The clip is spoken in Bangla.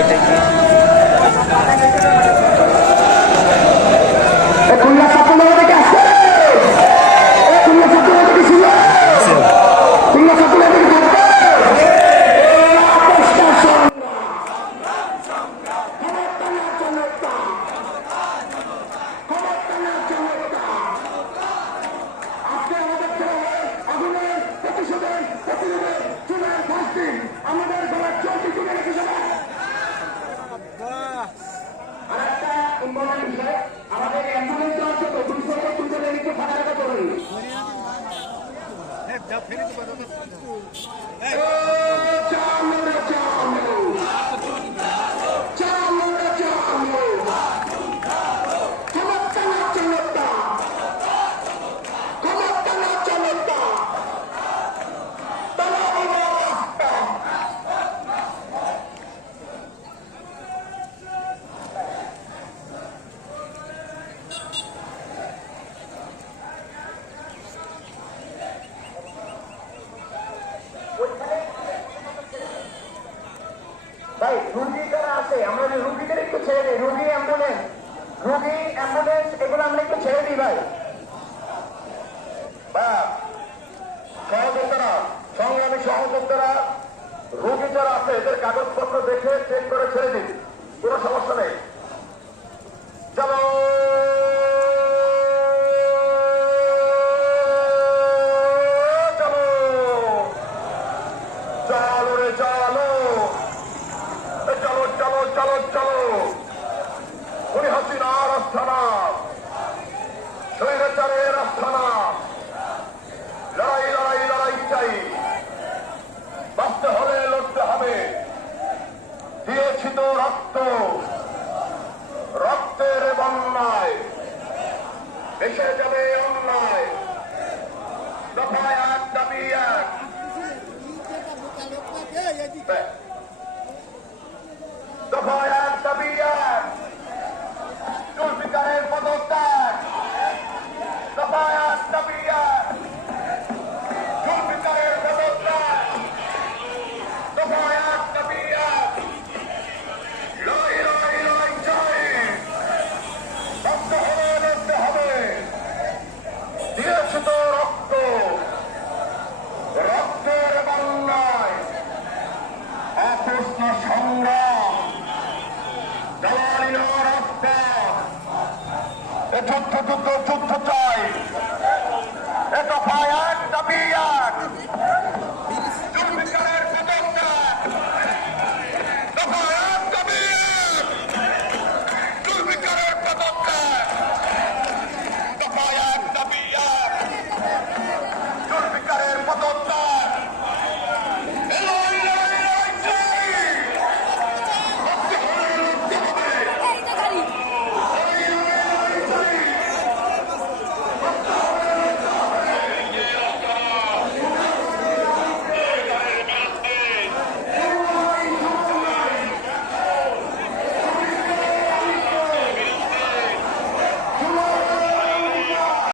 এটা কি আমাদের অ্যাম্বুলেন্স দেওয়ার জন্য 200 লিখে ফাঁকা রাখা জরুরি। ভাই রুগী যারা আছে আমরা রুগীদের একটু ছেড়ে দিই, রুগী অ্যাম্বুলেন্স এগুলো আমরা একটু ছেড়ে দিই ভাই। সহযোদ্ধারা, সংগ্রামী সহযোদ্ধারা, রুগী যারা আছে এদের কাগজপত্র দেখে চেক করে ছেড়ে দিন, কোনো সমস্যা নেই। চলো চলো চলো রে চলো চলো চলো চলো চলো। উনি হাসিনার আস্থানা, স্বৈরাচারের আস্থানা। লড়াই লড়াই লড়াই চাই, বাঁচতে হলে লড়তে হবে। দিয়েছি তো রক্ত, রক্তের বন্যায় দেশে যাবে অন্যায়। দফায় এক দাবি এক, দফায় এক দাবি এক, জুলফিকারের পদত্যাগ। দফায় এক দাবি এক, জুলফিকারের পদত্যাগ। দফায় এক দাবি এক, লড়াই লড়াই লড়াই চাই, বাঁচতে হবে লড়তে হবে। দিয়েছে তো রক্ত, রক্তের বন্যায় অপুষ্ণ সংগ্রাম। দালালি রক্ত, যুদ্ধ যুদ্ধ যুদ্ধ